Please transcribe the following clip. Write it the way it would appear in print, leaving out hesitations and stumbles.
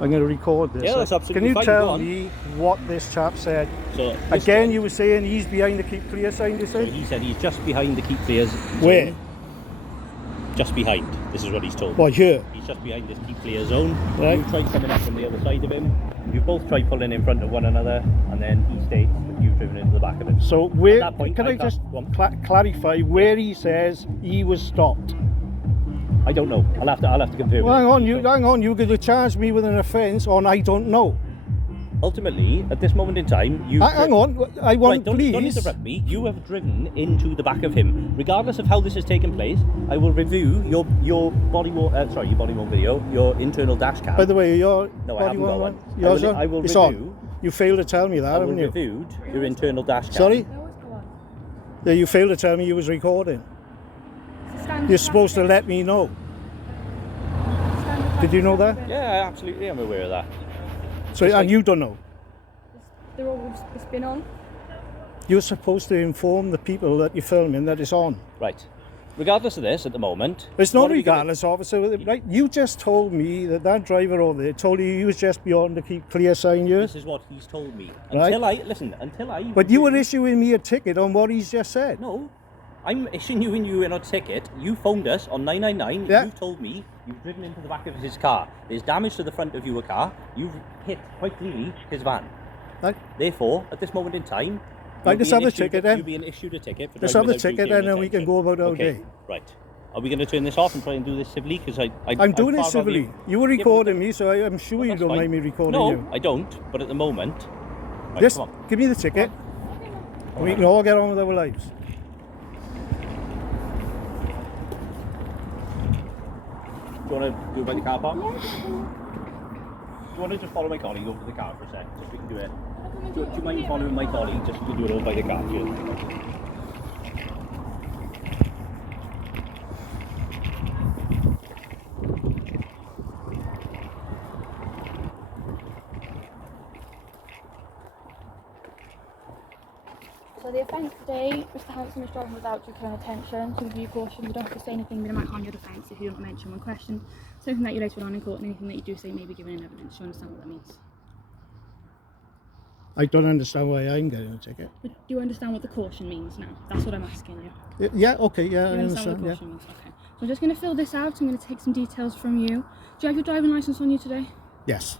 I'm going to record this. Yeah, that's absolutely Can fine. you Go tell on. me what this chap said? So Again, you were saying he's behind the keep clear sign, you So said? he said he's just behind the keep clears zone. Where? Just behind. This is what he's told me. What, here? He's just behind this keep clear zone. Right. You tried coming up from the other side of him. You both tried pulling in front of one another, and then he states that you've driven into the back of him. So where, At that point, can I can't- just go on. clarify where he says he was stopped? I don't know. I'll have to confirm. Well, it. hang on, you're going to charge me with an offence on I don't know. Ultimately, at this moment in time, you... Hang on, I want, Right, don't please. interrupt me. You have driven into the back of him. Regardless of how this has taken place, I will review your body worn video, your internal dash cam. By the way, your No, I haven't got one. Yours I will it's review. on. You failed to tell me that, I will haven't you? reviewed your internal dash cam. Sorry? Yeah, you failed to tell me you was recording. You're supposed to let me know. Did you know that? Yeah, absolutely. I'm aware of that. So, and you don't know. They're all it's been on. You're supposed to inform the people that you're filming that it's on. Right. Regardless of this, at the moment... It's not what are we gonna- regardless, officer. Right? You just told me that driver over there told you he was just beyond the keep clear sign here. This is what he's told me. Right. Until I... But you were issuing me a ticket on what he's just said. No. I'm issuing you in a ticket. You phoned us on 999. Yeah. You've told me you've driven into the back of his car. There's damage to the front of your car. You've hit, quite clearly, his van. Right? Therefore, at this moment in time... Right, let's have the issued, ticket then. You're being issued a ticket for Let's driving have the without ticket due care and then we can attention. go about our Okay, day. right. Are we going to turn this off and try and do this civilly? Because I'm doing it civilly. You were Yeah, but- recording me, so I'm sure Well, you that's don't fine. mind me recording no, you. I don't. But at the moment... Right, Just come on. give me the ticket. We can all get on with our lives. Do you want to do it by the car park? Do you want to just follow my colleague over to the car for a sec? Just so we can do it. Do you mind following my colleague just to do it all by the car? So the offence today, Mr. Hanson was driving without due care and attention. To review caution, you don't have to say anything that might harm your defence if you don't mention one question. Something that you later on in court, and anything that you do say may be given in evidence. Do you understand what that means? I don't understand why I'm getting a ticket. But do you understand what the caution means now? That's what I'm asking you. Yeah, okay, yeah, Do I you understand understand, what the yeah. caution means? Okay. So I'm just going to fill this out. I'm going to take some details from you. Do you have your driving licence on you today? Yes.